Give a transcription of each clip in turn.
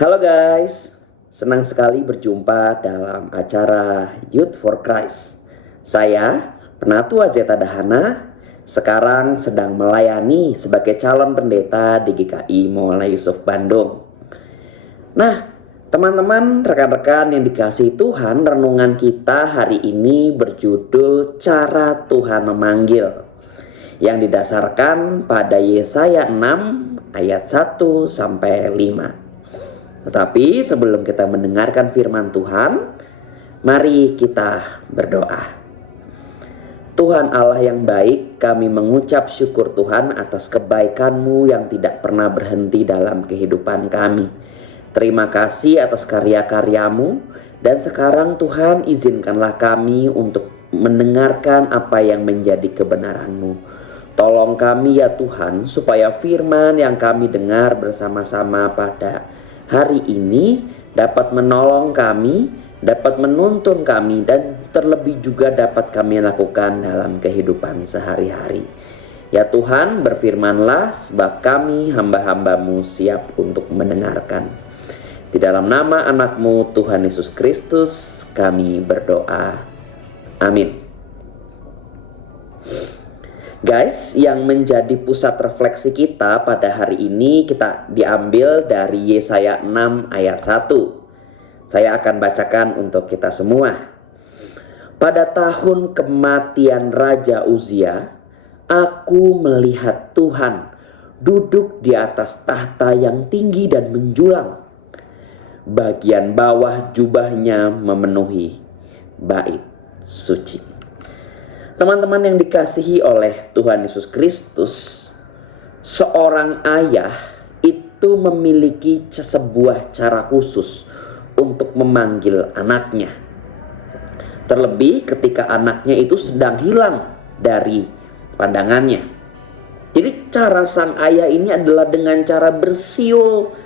Halo guys, senang sekali berjumpa dalam acara Youth for Christ. Saya, Penatua Zeta Dahana, sekarang sedang melayani sebagai calon pendeta di GKI Maulana Yusuf Bandung. Nah, teman-teman, rekan-rekan yang dikasihi Tuhan, renungan kita hari ini berjudul Cara Tuhan Memanggil, yang didasarkan pada Yesaya 6 ayat 1 sampai 5. Tetapi sebelum kita mendengarkan firman Tuhan, mari kita berdoa. Tuhan Allah yang baik, kami mengucap syukur Tuhan atas kebaikan-Mu yang tidak pernah berhenti dalam kehidupan kami. Terima kasih atas karya-karya-Mu, dan sekarang Tuhan izinkanlah kami untuk mendengarkan apa yang menjadi kebenaran-Mu. Tolong kami ya Tuhan, supaya firman yang kami dengar bersama-sama pada hari ini dapat menolong kami, dapat menuntun kami, dan terlebih juga dapat kami lakukan dalam kehidupan sehari-hari. Ya Tuhan, berfirmanlah sebab kami hamba-hamba-Mu siap untuk mendengarkan. Di dalam nama anak-Mu Tuhan Yesus Kristus kami berdoa. Amin. Guys, yang menjadi pusat refleksi kita pada hari ini kita diambil dari Yesaya 6 ayat 1. Saya akan bacakan untuk kita semua. Pada tahun kematian Raja Uzia, aku melihat Tuhan duduk di atas tahta yang tinggi dan menjulang. Bagian bawah jubahnya memenuhi bait suci. Teman-teman yang dikasihi oleh Tuhan Yesus Kristus, seorang ayah itu memiliki sebuah cara khusus untuk memanggil anaknya. Terlebih ketika anaknya itu sedang hilang dari pandangannya. Jadi cara sang ayah ini adalah dengan cara bersiul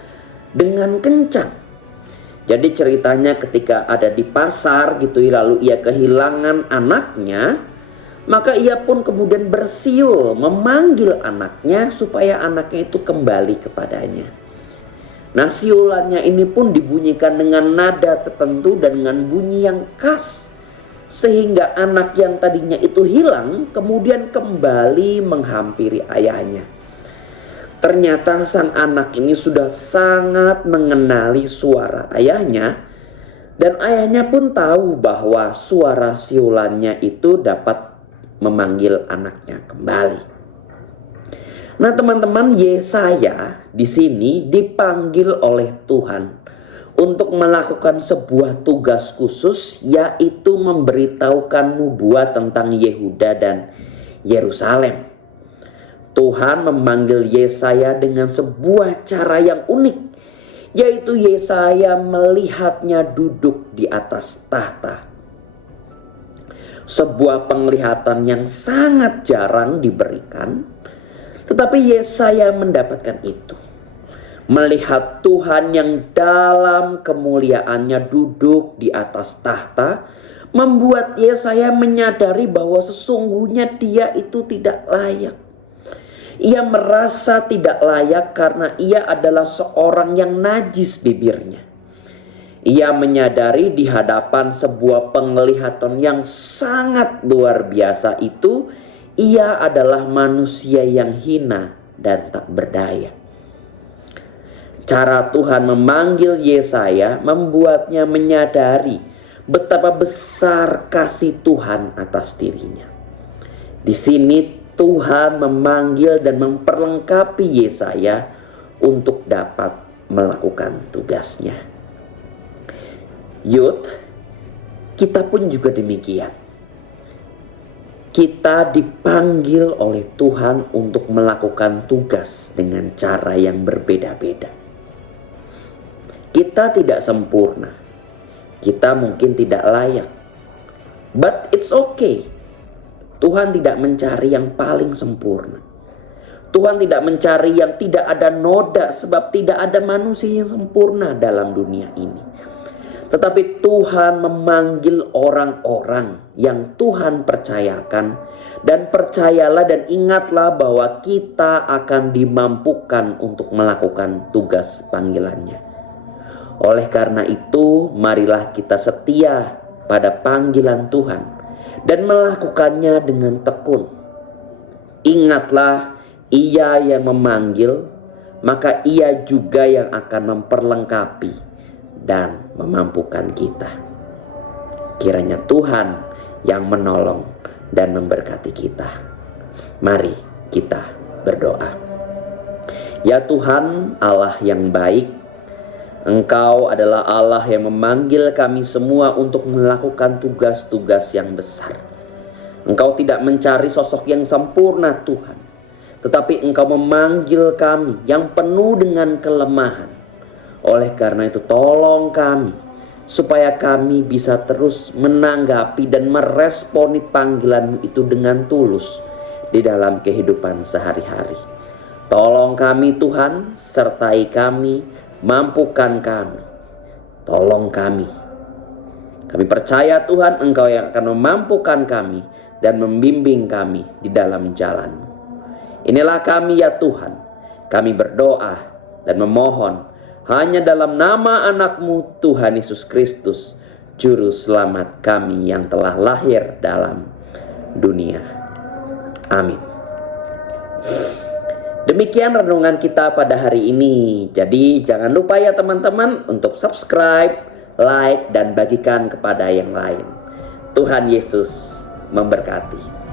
dengan kencang. Jadi ceritanya ketika ada di pasar gitu, lalu ia kehilangan anaknya, maka ia pun kemudian bersiul memanggil anaknya supaya anaknya itu kembali kepadanya. Nah, siulannya ini pun dibunyikan dengan nada tertentu dan dengan bunyi yang khas, sehingga anak yang tadinya itu hilang kemudian kembali menghampiri ayahnya. Ternyata sang anak ini sudah sangat mengenali suara ayahnya, dan ayahnya pun tahu bahwa suara siulannya itu dapat memanggil anaknya kembali. Nah, teman-teman, Yesaya di sini dipanggil oleh Tuhan untuk melakukan sebuah tugas khusus, yaitu memberitahukan nubuat tentang Yehuda dan Yerusalem. Tuhan memanggil Yesaya dengan sebuah cara yang unik, yaitu Yesaya melihatnya duduk di atas tahta. Sebuah penglihatan yang sangat jarang diberikan, tetapi Yesaya mendapatkan itu. Melihat Tuhan yang dalam kemuliaannya duduk di atas tahta, membuat Yesaya menyadari bahwa sesungguhnya dia itu tidak layak. Ia merasa tidak layak karena ia adalah seorang yang najis bibirnya. Ia menyadari di hadapan sebuah penglihatan yang sangat luar biasa itu, ia adalah manusia yang hina dan tak berdaya. Cara Tuhan memanggil Yesaya membuatnya menyadari betapa besar kasih Tuhan atas dirinya. Di sini Tuhan memanggil dan memperlengkapi Yesaya untuk dapat melakukan tugasnya. Youth, kita pun juga demikian. Kita dipanggil oleh Tuhan untuk melakukan tugas dengan cara yang berbeda-beda. Kita tidak sempurna. Kita mungkin tidak layak. But it's okay. Tuhan tidak mencari yang paling sempurna. Tuhan tidak mencari yang tidak ada noda, sebab tidak ada manusia yang sempurna dalam dunia ini. Tetapi Tuhan memanggil orang-orang yang Tuhan percayakan. Dan percayalah dan ingatlah bahwa kita akan dimampukan untuk melakukan tugas panggilannya. Oleh karena itu, marilah kita setia pada panggilan Tuhan dan melakukannya dengan tekun. Ingatlah, Ia yang memanggil, maka Ia juga yang akan memperlengkapi dan memampukan kita. Kiranya Tuhan yang menolong dan memberkati kita. Mari kita berdoa. Ya Tuhan, Allah yang baik, Engkau adalah Allah yang memanggil kami semua untuk melakukan tugas-tugas yang besar. Engkau tidak mencari sosok yang sempurna Tuhan, tetapi Engkau memanggil kami yang penuh dengan kelemahan. Oleh karena itu tolong kami, supaya kami bisa terus menanggapi dan meresponi panggilan-Mu itu dengan tulus di dalam kehidupan sehari-hari. Tolong kami Tuhan, sertai kami, mampukan kami. Tolong kami. Kami percaya Tuhan, Engkau yang akan memampukan kami dan membimbing kami di dalam jalan-Mu. Inilah kami ya Tuhan. Kami berdoa dan memohon hanya dalam nama anak-Mu Tuhan Yesus Kristus, Juru Selamat kami yang telah lahir dalam dunia. Amin. Demikian renungan kita pada hari ini. Jadi jangan lupa ya teman-teman untuk subscribe, like, dan bagikan kepada yang lain. Tuhan Yesus memberkati.